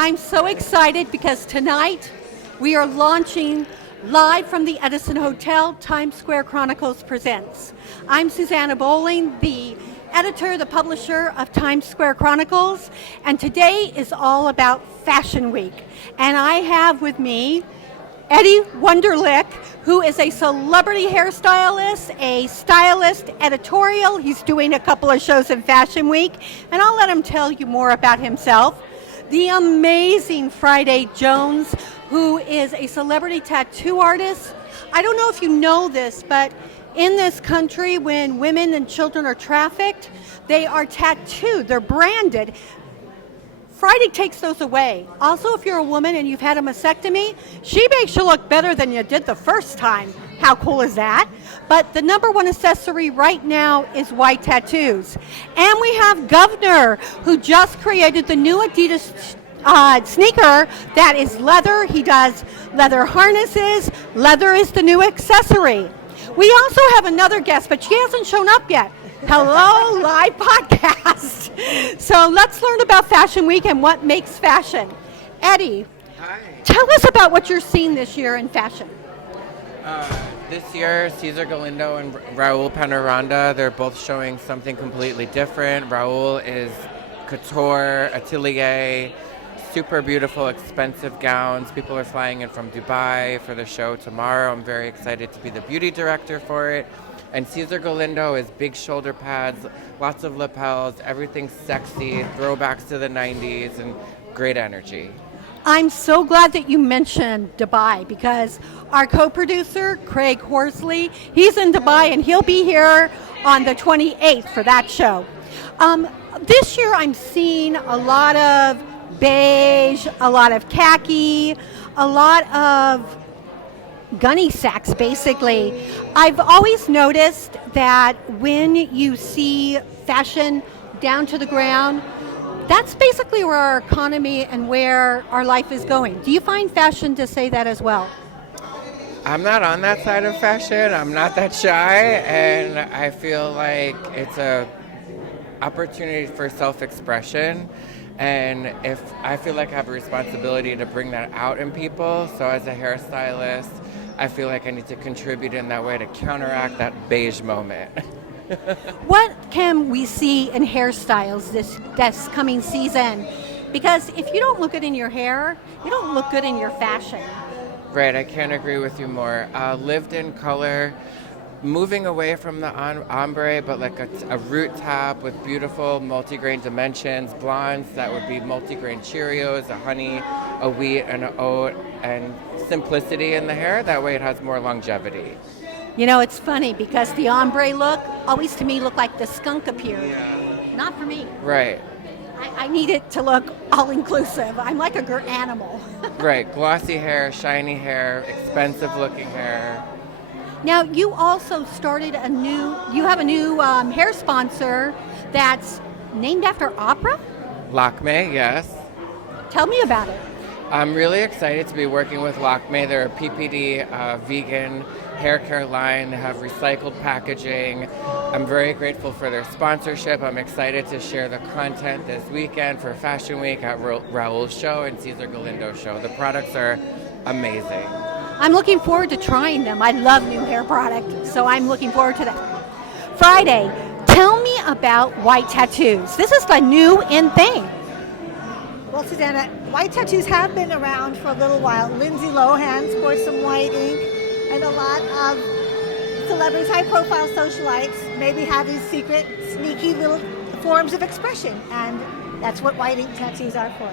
I'm so excited because tonight we are launching live from the Edison Hotel, Times Square Chronicles Presents. I'm Susanna Bowling, the editor, the publisher of Times Square Chronicles, and today is all about Fashion Week. And I have with me Eddie Wunderlich, who is a celebrity hairstylist, a stylist, editorial. He's doing a couple of shows in Fashion Week, and I'll let him tell you more about himself. The amazing Friday Jones, who is a celebrity tattoo artist. I don't know if you know this, but in this country, when women and children are trafficked, they are tattooed, they're branded. Friday takes those away. Also, if you're a woman and you've had a mastectomy, she makes you look better than you did the first time. How cool is that? But the number one accessory right now is white tattoos. And we have Governor, who just created the new Adidas sneaker that is leather. He does leather harnesses. Leather is the new accessory. We also have another guest, but she hasn't shown up yet. Hello, live podcast. So let's learn about Fashion Week and what makes fashion. Eddie, Hi. tell us about what you're seeing this year in fashion. This year, Cesar Galindo and Raul Penaranda, they're both showing something completely different. Raul is couture, atelier, super beautiful, expensive gowns. People are flying in from Dubai for the show tomorrow. I'm very excited to be the beauty director for it. And Cesar Galindo is big shoulder pads, lots of lapels, everything's sexy, throwbacks to the 90s, and great energy. I'm so glad that you mentioned Dubai because our co-producer, Craig Horsley, he's in Dubai and he'll be here on the 28th for that show. This year I'm seeing a lot of beige, a lot of khaki, a lot of gunny sacks, basically. I've always noticed that when you see fashion down to the ground, that's basically where our economy and where our life is going. Do you find fashion to say that as well? I'm not on that side of fashion. I'm not that shy, and I feel like it's a opportunity for self-expression. And if I feel like I have a responsibility to bring that out in people, so as a hairstylist, I feel like I need to contribute in that way to counteract that beige moment. What can we see in hairstyles this coming season? Because if you don't look good in your hair, you don't look good in your fashion. Right, I can't agree with you more. Lived in color, moving away from the ombre, but like a root top with beautiful multigrain dimensions, blondes that would be multigrain Cheerios, a honey, a wheat, and an oat, and simplicity in the hair. That way it has more longevity. You know, it's funny because the ombre look always to me looked like the skunk appeared. Yeah. Not for me. Right. I need it to look all-inclusive. I'm like a animal. Right, glossy hair, shiny hair, expensive looking hair. Now, you also started you have a new hair sponsor that's named after opera? Lakme, yes. Tell me about it. I'm really excited to be working with Lakme. They're a PPD vegan hair care line. They have recycled packaging. I'm very grateful for their sponsorship. I'm excited to share the content this weekend for Fashion Week at Raul's show and Cesar Galindo's show. The products are amazing. I'm looking forward to trying them. I love new hair products, so I'm looking forward to that. Friday, tell me about white tattoos. This is the new in thing. Well, Susanna, white tattoos have been around for a little while. Lindsay Lohan sports some white ink, and a lot of celebrities, high-profile socialites maybe have these secret, sneaky little forms of expression, and that's what white ink tattoos are for.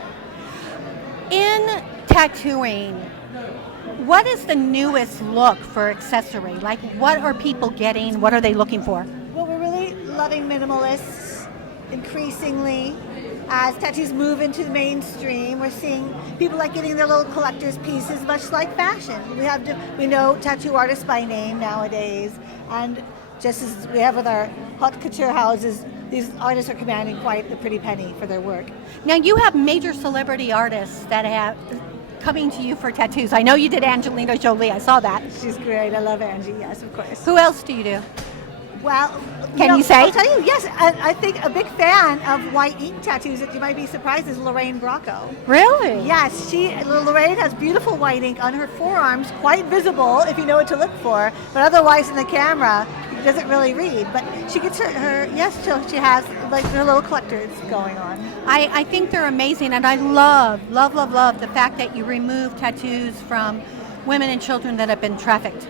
In tattooing, what is the newest look for accessory? Like, what are people getting? What are they looking for? Well, we're really loving minimalists increasingly. As tattoos move into the mainstream, we're seeing people like getting their little collector's pieces, much like fashion. We know tattoo artists by name nowadays, and just as we have with our haute couture houses, these artists are commanding quite the pretty penny for their work. Now, you have major celebrity artists that have coming to you for tattoos. I know you did Angelina Jolie. I saw that. She's great. I love Angie. Yes, of course. Who else do you do? Well, Can you say? I'll tell you, yes. I think a big fan of white ink tattoos that you might be surprised is Lorraine Bracco. Really? Yes, Lorraine has beautiful white ink on her forearms, quite visible if you know what to look for, but otherwise in the camera, it doesn't really read. But she gets she has like her little collectors going on. I think they're amazing, and I love the fact that you remove tattoos from women and children that have been trafficked.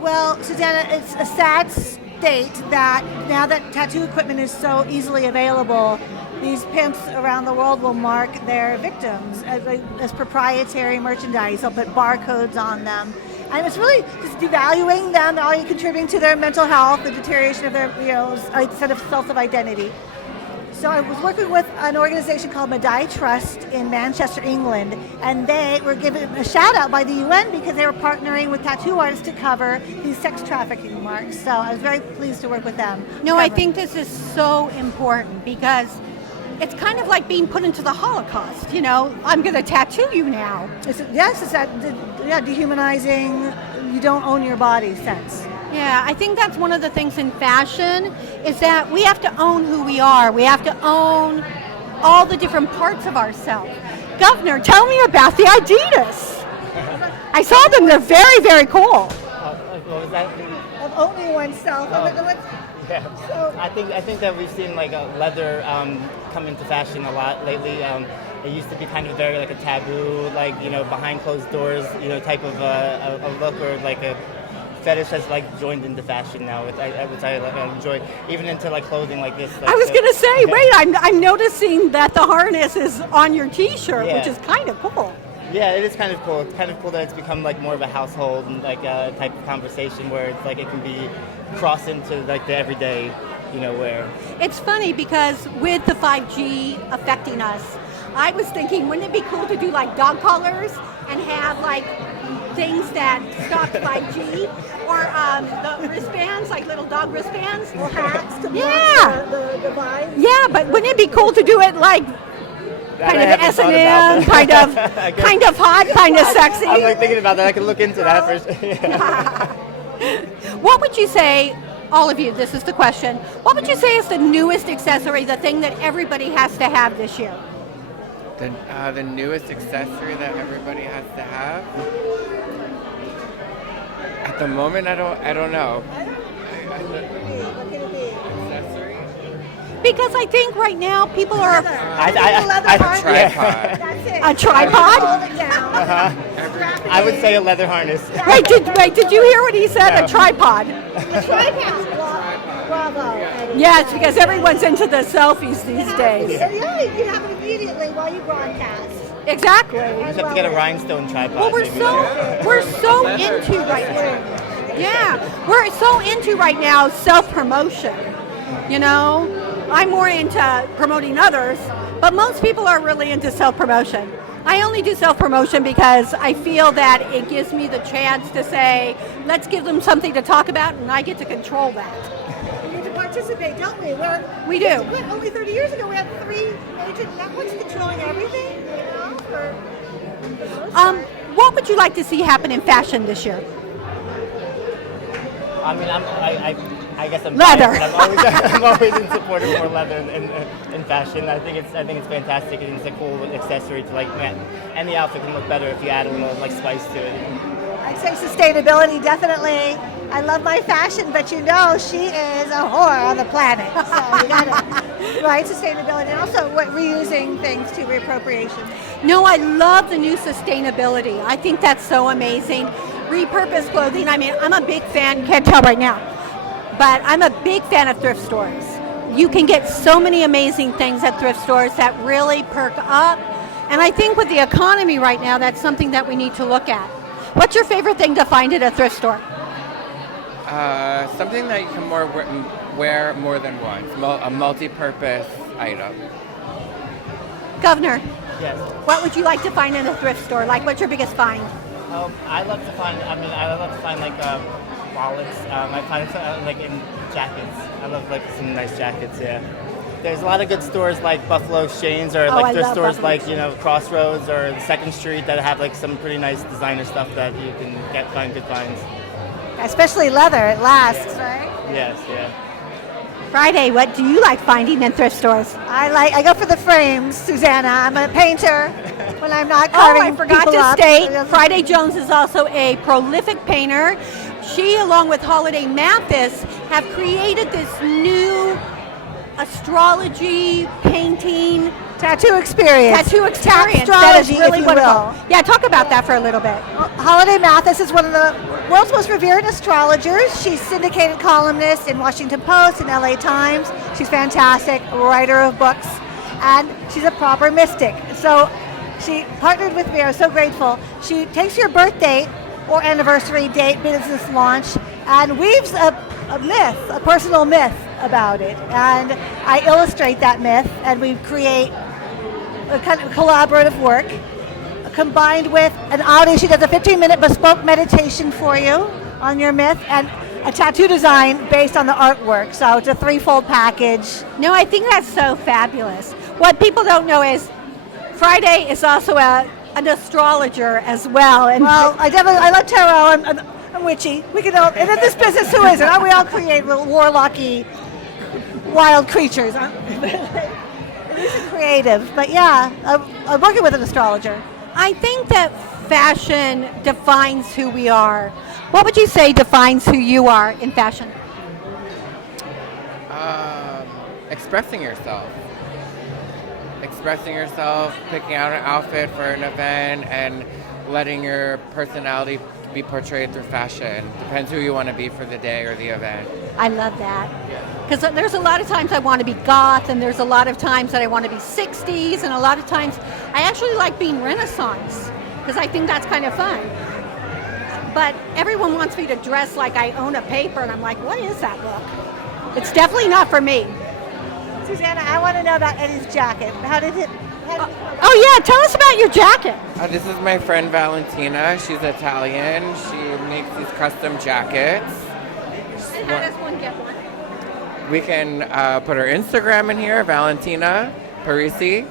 Well, Susanna, it's a sad state that now that tattoo equipment is so easily available, these pimps around the world will mark their victims as proprietary merchandise. They'll put barcodes on them. And it's really just devaluing them, all contributing to their mental health, the deterioration of their sense of identity. So I was working with an organization called Madai Trust in Manchester, England, and they were given a shout out by the UN because they were partnering with tattoo artists to cover these sex trafficking marks. So I was very pleased to work with them. No, I think this is so important because it's kind of like being put into the Holocaust. I'm going to tattoo you now. It's that dehumanizing, you don't own your body sense. Yeah, I think that's one of the things in fashion is that we have to own who we are. We have to own all the different parts of ourselves. Governor, tell me about the Adidas. I saw them. They're very, very cool. What was that? Of owning oneself. Yeah. So, I think that we've seen like leather come into fashion a lot lately. It used to be kind of very like a taboo, like behind closed doors, type of a look, or like a fetish has like joined into fashion now, which I enjoy, even into like clothing like this. Like I was gonna say, wait, I'm noticing that the harness is on your T-shirt, which is kind of cool. Yeah, it is kind of cool. It's kind of cool that it's become like more of a household and like a type of conversation where it's like it can be crossed into like the everyday, wear. It's funny because with the 5G affecting us, I was thinking, wouldn't it be cool to do like dog collars and have like things that stop 5G, or the wristbands, like little dog wristbands, or hats to block the vibe. Yeah, but wouldn't it be cool to do it like kind of S&M, kind of hot, kind of sexy? I'm like thinking about that. I could look into that for What would you say, all of you, this is the question, what would you say is the newest accessory, the thing that everybody has to have this year? The newest accessory that everybody has to have? At the moment, I don't know. What can it be? Accessory? Because I think right now people are... A tripod. That's it. A tripod? Hold it down. Strap it I would in. say a leather harness. Wait, did you hear what he said? No. A tripod. A tripod. Bravo. Eddie. Yes, because everyone's into the selfies these days. Yeah, you can have it immediately while you broadcast. Exactly. You just have to get a rhinestone tripod. Well, we're maybe. so into right now. Yeah, we're so into right now self-promotion. I'm more into promoting others, but most people are really into self-promotion. I only do self-promotion because I feel that it gives me the chance to say, let's give them something to talk about, and I get to control that. We get to participate, don't we? We do. Only 30 years ago, we had 3 major networks controlling everything. For the most part. What would you like to see happen in fashion this year? I mean, I guess I'm Leather. biased, but I'm always in support of more leather in fashion. I think it's fantastic, and it's a cool accessory to like, and the outfit can look better if you add a little like spice to it. I'd say sustainability, definitely. I love my fashion, but she is a whore on the planet. So you gotta, right, sustainability. And also reusing things to reappropriation. No, I love the new sustainability. I think that's so amazing. Repurposed clothing. I mean, I'm a big fan, can't tell right now, but I'm a big fan of thrift stores. You can get so many amazing things at thrift stores that really perk up. And I think with the economy right now, that's something that we need to look at. What's your favorite thing to find at a thrift store? Something that you can wear more than once. A multi-purpose item. Governor, Yes. what would you like to find in a thrift store? Like, what's your biggest find? I love to find like wallets. I find like in jackets. I love like some nice jackets. Yeah. There's a lot of good stores like Buffalo Exchange or I like thrift love stores Buffalo like Crossroads or 2nd Street that have like some pretty nice designer stuff that you can find good finds. Especially leather, it lasts, right? Yes, yeah. Friday, what do you like finding in thrift stores? I go for the frames, Susanna. I'm a painter when I'm not Oh, carving I forgot people to up. state, Friday Jones is also a prolific painter. She, along with Holiday Mathis, have created this new astrology painting Tattoo experience. tattoo experience. That is Tastrology, really if you wonderful. will. Yeah, talk about that for a little bit. Holiday Mathis is one of the world's most revered astrologers. She's syndicated columnist in Washington Post and LA Times. She's fantastic, a writer of books, and she's a proper mystic. So she partnered with me. I was so grateful. She takes your birth date or anniversary date, business launch, and weaves a myth, a personal myth about it. And I illustrate that myth, and we create a kind of collaborative work combined with an audio. She does a 15-minute bespoke meditation for you on your myth and a tattoo design based on the artwork. So it's a threefold package. No, I think that's so fabulous. What people don't know is Friday is also an astrologer as well. And Well, I love tarot. I'm witchy. We can all, and in this business, who isn't? Aren't we all create little warlocky, wild creatures? Aren't we? These are creative. But yeah, I'm working with an astrologer. I think that fashion defines who we are. What would you say defines who you are in fashion? Expressing yourself. Expressing yourself, picking out an outfit for an event, and letting your personality be portrayed through fashion. Depends who you want to be for the day or the event. I love that. Because there's a lot of times I want to be goth, and there's a lot of times that I want to be 60s, and a lot of times I actually like being Renaissance, because I think that's kind of fun. But everyone wants me to dress like I own a paper, and I'm like, what is that look? It's definitely not for me. Susanna, I want to know about Eddie's jacket. How did it? Oh yeah, tell us about your jacket. This is my friend Valentina. She's Italian. She makes these custom jackets. And how does one get one? We can put her Instagram in here, Valentina Parisi.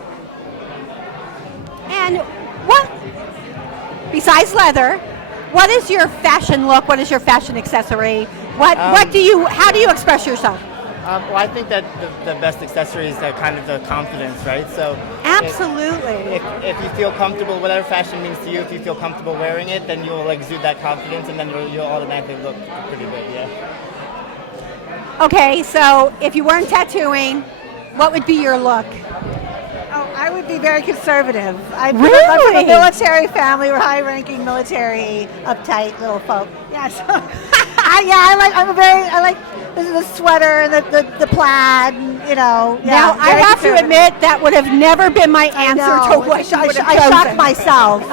And what, besides leather, what is your fashion look? What is your fashion accessory? How do you express yourself? Well, I think that the best accessory is kind of the confidence, right? So Absolutely. if you feel comfortable, whatever fashion means to you, if you feel comfortable wearing it, then you'll exude that confidence, and then you'll automatically look pretty good, yeah. Okay, so if you weren't tattooing, what would be your look? Oh, I would be very conservative. I'm Really? from a military family. We're high-ranking military, uptight little folk. Yeah, so I like the sweater and the plaid, and, you know. Yeah, Now, I very have to conservative. admit that would have never been my answer to what you would have I shocked chosen. myself.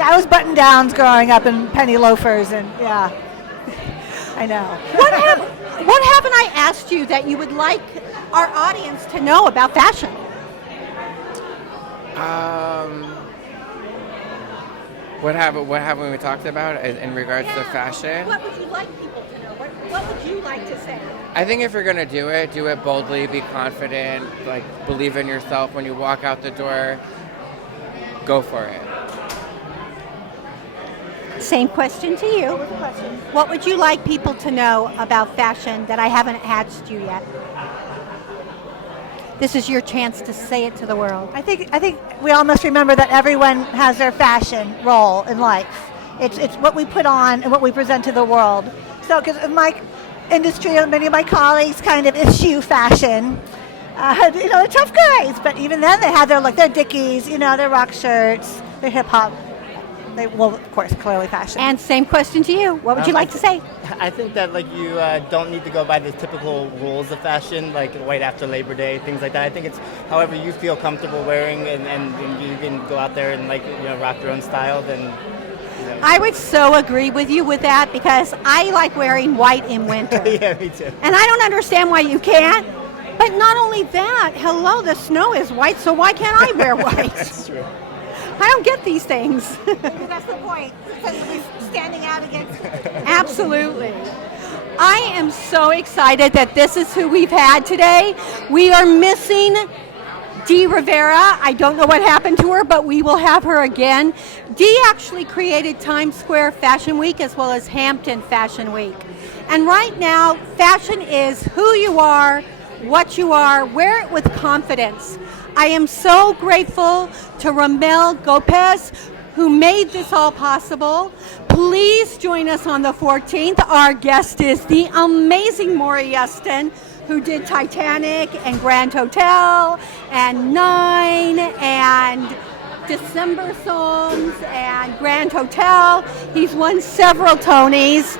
I was button downs growing up in penny loafers, and yeah, I know. What haven't I asked you that you would like our audience to know about fashion? What haven't we talked about in regards to fashion? What would you like people to know? What would you like to say? I think if you're gonna do it boldly, be confident, like believe in yourself. When you walk out the door, go for it. Same question to you. What would you like people to know about fashion that I haven't asked you yet? This is your chance to say it to the world. I think we all must remember that everyone has their fashion role in life. It's what we put on and what we present to the world. So, because in my industry, many of my colleagues kind of eschew fashion. They're tough guys, but even then they have their look. Their Dickies, their rock shirts, their hip hop. Of course, clearly fashion. And same question to you. What would you like to say? I think that you don't need to go by the typical rules of fashion, like right after Labor Day, things like that. I think it's however you feel comfortable wearing, and you can go out there and rock your own style. Then I would so agree with you with that, because I like wearing white in winter. Yeah, me too. And I don't understand why you can't. But not only that, hello, the snow is white, so why can't I wear white? That's true. I don't get these things. That's the point. We're standing out against. Absolutely. I am so excited that this is who we've had today. We are missing Dee Rivera. I don't know what happened to her, but we will have her again. Dee actually created Times Square Fashion Week as well as Hampton Fashion Week. And right now, fashion is who you are, what you are, wear it with confidence. I am so grateful to Ramel Gopez, who made this all possible. Please join us on the 14th. Our guest is the amazing Maury Yeston, who did Titanic and Grand Hotel and Nine and December Songs and Grand Hotel. He's won several Tonys.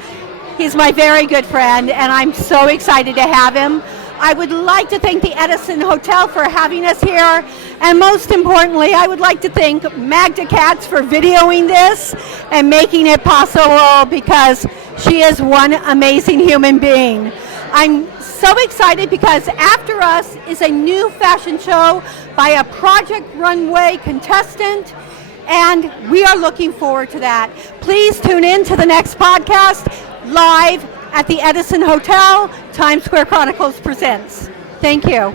He's my very good friend, and I'm so excited to have him. I would like to thank the Edison Hotel for having us here, and most importantly, I would like to thank Magda Katz for videoing this and making it possible, because she is one amazing human being. I'm so excited because after us is a new fashion show by a Project Runway contestant, and we are looking forward to that. Please tune in to the next podcast live at the Edison Hotel. Times Square Chronicles presents. Thank you.